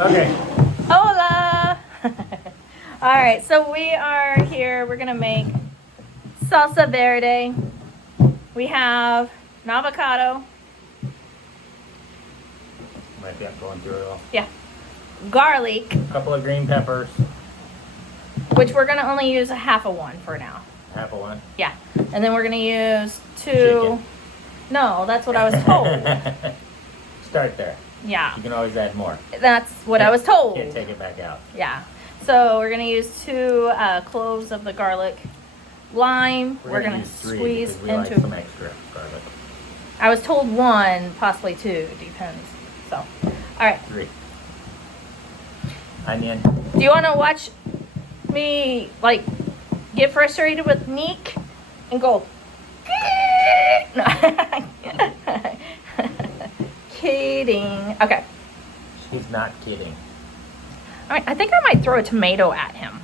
Okay. Hola! Alright, so we are here. We're going to make salsa verde. We have an avocado. Might be going through it all. Yeah. Garlic, A couple of green peppers. which we're going to only use a half of one for now. Half of one. Yeah. And then we're going to use 2. Chicken. No, that's what I was told. Start there. Yeah. You can always add more. That's what I was told. Can't take it back out. Yeah. So we're going to use 2 cloves of the garlic. Lime, we're going to use 3 squeeze because we into. like some extra garlic. I was told 1, possibly 2, depends. So, all right. 3. Onion. Do you want to watch me like get frustrated with Neek and go? No. Kidding. Okay. She's not kidding. All right. I think I might throw a tomato at him.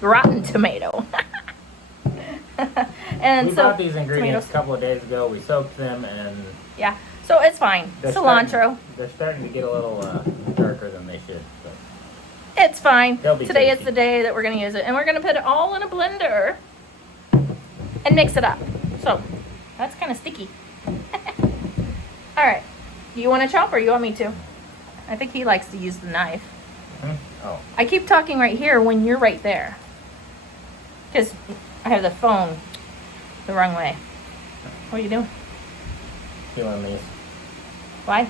Rotten tomato. And We so bought these ingredients tomatoes. a couple of days ago. We soaked them, and Yeah. So it's fine. they're Cilantro. They're starting to get a little darker than they should. So. It's fine. They'll be Today is tasty. the day that we're going to use it. And we're going to put it all in a blender and mix it up. So that's kind of sticky. All right. Do you want to chop or you want me to? I think he likes to use the knife. Oh, I keep talking right here when you're right there. Because I have the phone the wrong way. What are you doing? peeling these Why?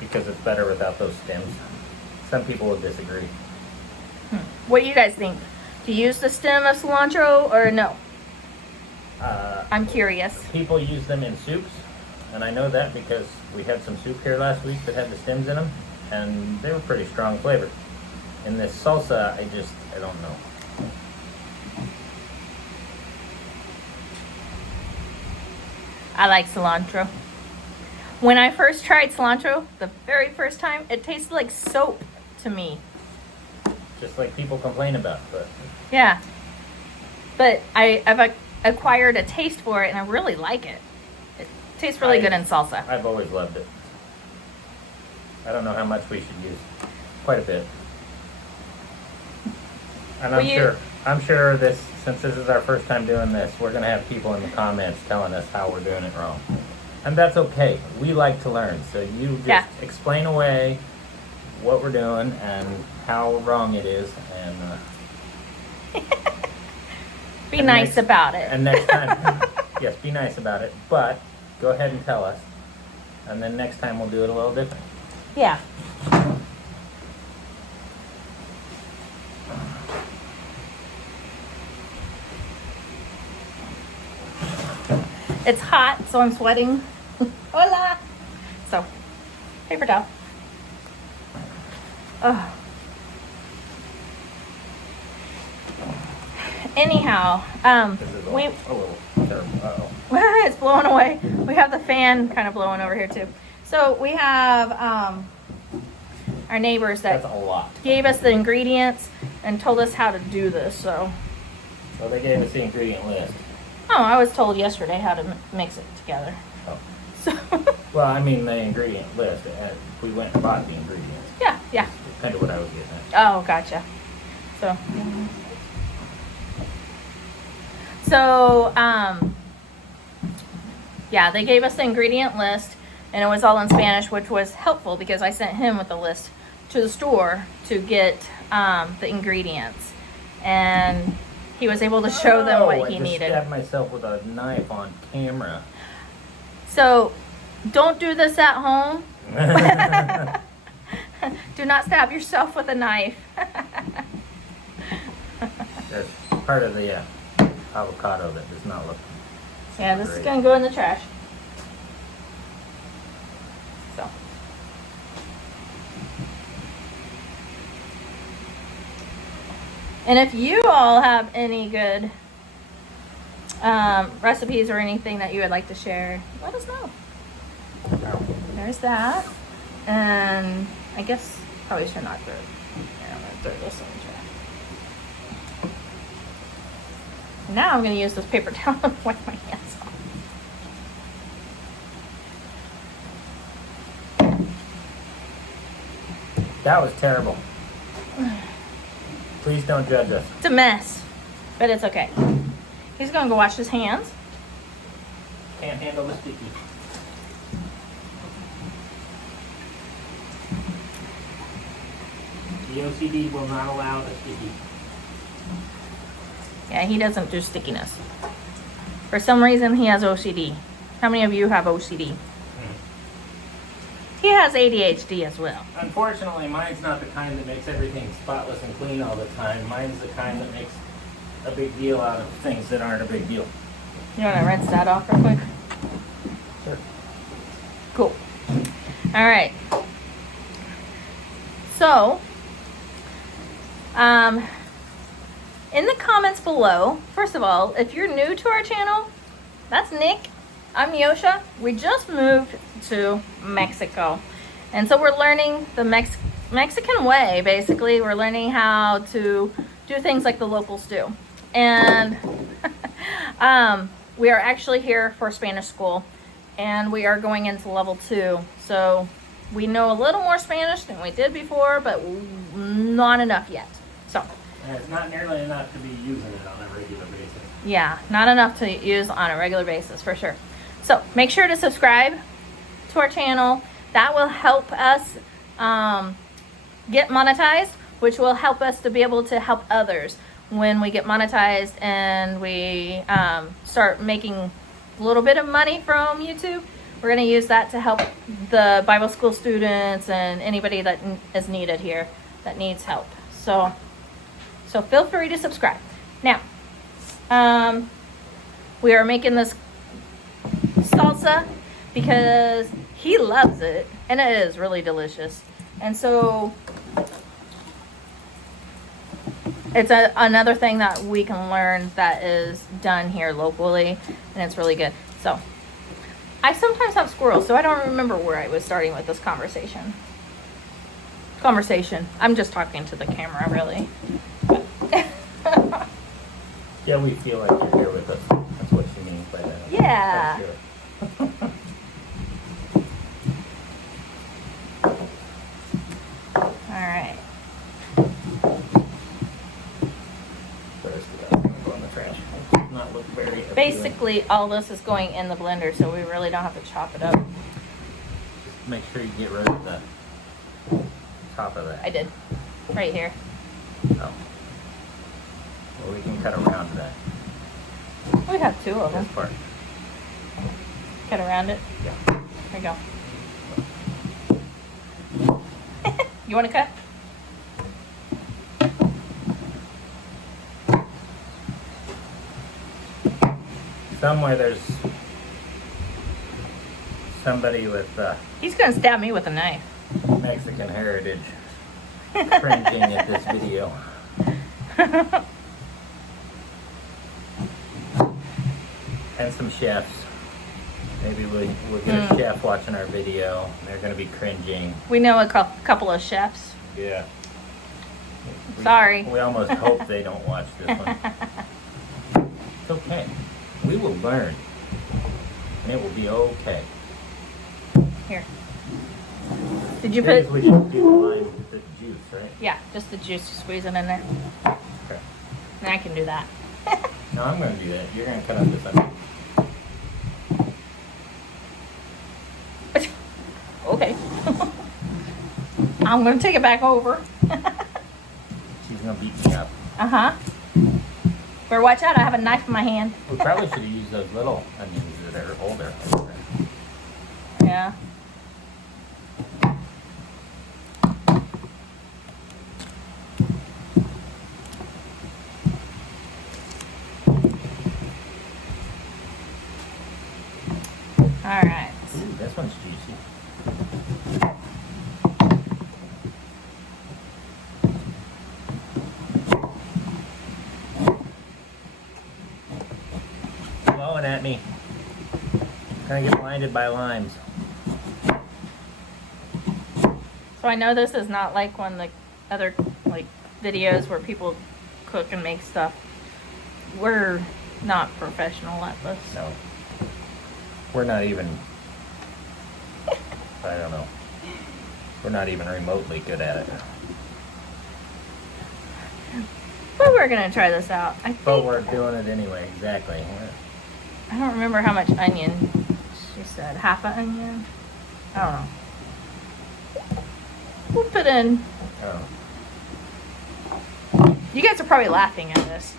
because it's better without those stems. Some people will disagree. What do you guys think? Do you use the stem of cilantro or no? I'm curious. People use them in soups, and I know that because we had some soup here last week that had the stems in them, and they were pretty strong flavor. In this salsa, I don't know. I like cilantro. When I first tried cilantro, the very first time, it tasted like soap to me. Just like people complain about, but Yeah. But I've acquired a taste for it, and I really like it. It tastes really good in salsa. I've always loved it. I don't know how much we should use. Quite a bit. And I'm sure since this is our first time doing this, we're going to have people in the comments telling us how we're doing it wrong. And that's okay. We like to learn. So you just explain away what we're doing and how wrong it is, and Be nice about it. And next time, yes, be nice about it. But go ahead and tell us, and then next time we'll do it a little different. Yeah. It's hot, so I'm sweating. Hola. So, paper towel. Ugh. Anyhow, This is we a little terrible. Uh-oh. it's blowing away. We have the fan kind of blowing over here too. So we have our neighbors that That's a lot. gave us the ingredients and told us how to do this. So, Well, they gave us the ingredient list. oh, I was told yesterday how to mix it together. Oh. So, Well, I mean the ingredient list. We went and bought the ingredients. yeah. That's kind of what I was getting at. Oh, gotcha. So, yeah, they gave us the ingredient list, and it was all in Spanish, which was helpful because I sent him with the list to the store to get the ingredients, and he was able to show them what he I needed. stabbed myself with a knife on camera. So, don't do this at home. Do not stab yourself with a knife. That's part of the avocado that does not look. Yeah, this is great. gonna go in the trash. So. And if you all have any good recipes or anything that you would like to share, let us know. There's that. And I guess probably should not throw it. Yeah, I'm gonna throw this in the trash. Now I'm gonna use this paper towel and wipe my hands off. That was terrible. Please don't judge us. It's a mess, but it's okay. He's gonna go wash his hands. Can't handle the sticky. The OCD will not allow the sticky. Yeah, he doesn't do stickiness. For some reason, he has OCD. How many of you have OCD? He has ADHD as well. Unfortunately, mine's not the kind that makes everything spotless and clean all the time. Mine's the kind that makes a big deal out of things that aren't a big deal. You want to rinse that off real quick? Sure. Cool. All right. So, in the comments below, first of all, if you're new to our channel, that's Nick. I'm Yosha. We just moved to Mexico. And so we're learning the Mexican way, basically. We're learning how to do things like the locals do. And we are actually here for Spanish school. And we are going into level 2. So we know a little more Spanish than we did before, but not enough yet. So it's not nearly enough to be using it on a regular basis. yeah, not enough to use on a regular basis for sure. So make sure to subscribe to our channel. That will help us get monetized, which will help us to be able to help others when we get monetized and we start making a little bit of money from YouTube. We're going to use that to help the Bible school students and anybody that is needed here that needs help. So feel free to subscribe. Now, we are making this salsa because he loves it and it is really delicious. And so it's another thing that we can learn that is done here locally, and it's really good. So I sometimes have squirrels, so I don't remember where I was starting with this conversation. I'm just talking to the camera, really. Yeah, we feel like you're here with us. That's what she means by that. Yeah. All right. Not look very appealing. Basically, all this is going in the blender, so we really don't have to chop it up. Just make sure you get rid of the top of that. I did. Right here. Oh. Well, we can cut around that. We have 2 of them. This part. Cut around it. Yeah. There you go. You want to cut? Somewhere there's somebody with He's going to stab me with a knife. Mexican heritage cringing at this video. And some chefs. Maybe we'll get a chef watching our video. They're going to be cringing. We know a couple of chefs. Yeah. Sorry. We almost hope they don't watch this one. It's okay. We will learn. And it will be okay. Here. Did you I think put... we should do the lime with the juice, right? Yeah, just the juice, squeeze it in there. Okay. And I can do that. No, I'm going to do that. You're going to cut up this onion. Okay. I'm going to take it back over. She's going to beat me up. Uh-huh. Better watch out, I have a knife in my hand. We probably should have used those little onions that are older. Yeah. All right. Ooh, this one's juicy. Blowing at me. Gonna get blinded by limes. So I know this is not like one of the other like videos where people cook and make stuff. We're not professional at this. No. We're not even, I don't know. We're not even remotely good at it. But we're gonna try this out. But we're doing it anyway, exactly. I don't remember how much onion she said. Half an onion? I don't know. We'll put in. Oh. You guys are probably laughing at this.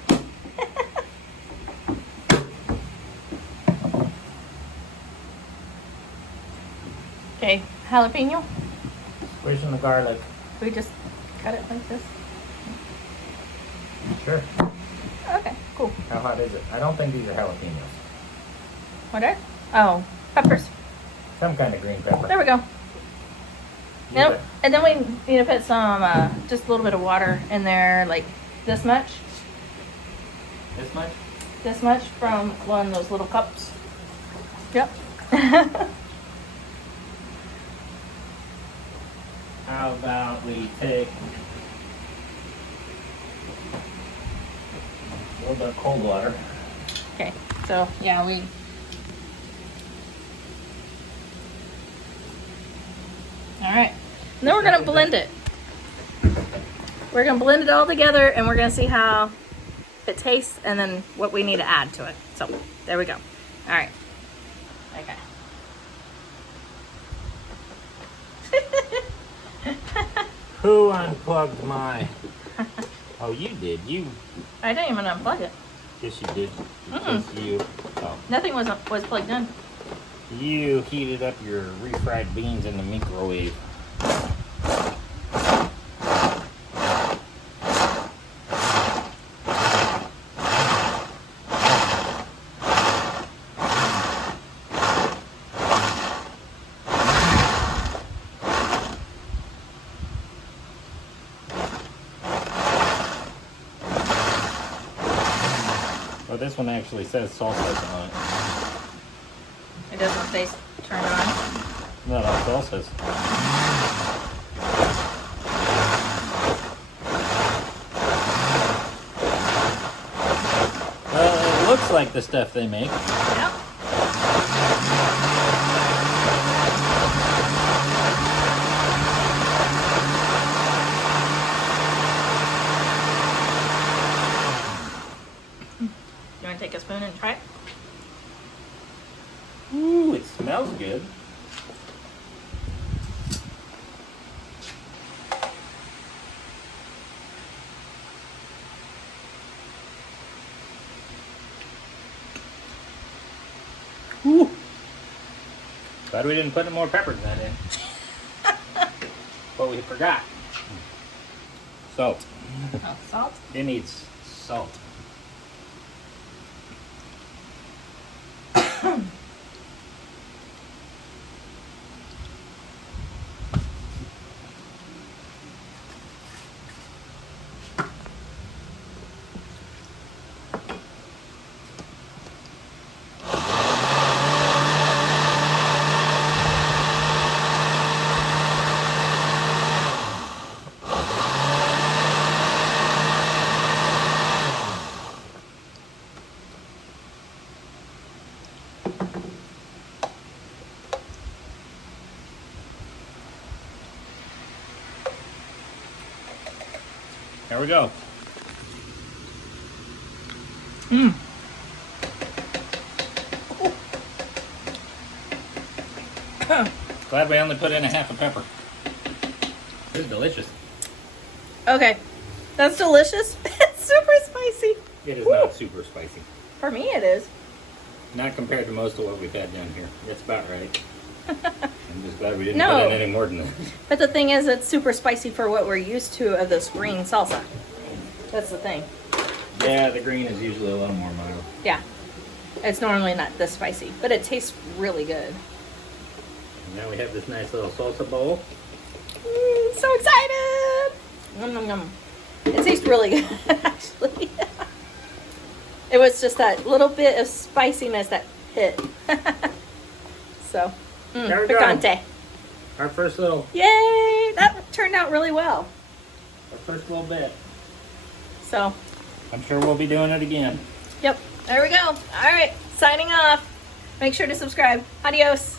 Okay, jalapeno. Squishing the garlic. We just cut it like this. Sure. Okay, cool. How hot is it? I don't think these are jalapenos. What are? Oh, peppers. Some kind of green pepper. There we go. Yeah. Nope. And then we need to put some, just a little bit of water in there, like this much. This much? This much from one of those little cups. Yep. How about we take a little bit of cold water. Okay, so yeah, we. All right. And then we're gonna blend it. We're gonna blend it all together, and we're gonna see how it tastes, and then what we need to add to it. So there we go. All right. Okay. Who unplugged my... Oh, you did. I didn't even unplug it. Yes, you did. Because you... Oh. Nothing was plugged in. You heated up your refried beans in the microwave. Well, this one actually says salsa on it. It doesn't say turn on. No, that's salsas. It looks like the stuff they make. Yep. You want to take a spoon and try it? Ooh, it smells good. Ooh. Glad we didn't put any more peppers in that in. But we forgot. Salt. Oh, salt? It needs salt. There we go. Glad we only put in a half a pepper. It's delicious. Okay. That's delicious. It's super spicy. It is not super spicy. For me, it is. Not compared to most of what we've had down here. That's about right. I'm just glad we didn't No. put in any more than that. But the thing is, it's super spicy for what we're used to of this green salsa. That's the thing. Yeah, the green is usually a little more mild. Yeah. It's normally not this spicy, but it tastes really good. And now we have this nice little salsa bowl. So excited! Nom, nom, nom. It tastes really good, actually. It was just that little bit of spiciness that hit. So, There we go. picante. Our first little, Yay! That turned out really well. our first little bit. So, I'm sure we'll be doing it again. yep. There we go. All right. Signing off. Make sure to subscribe. Adios.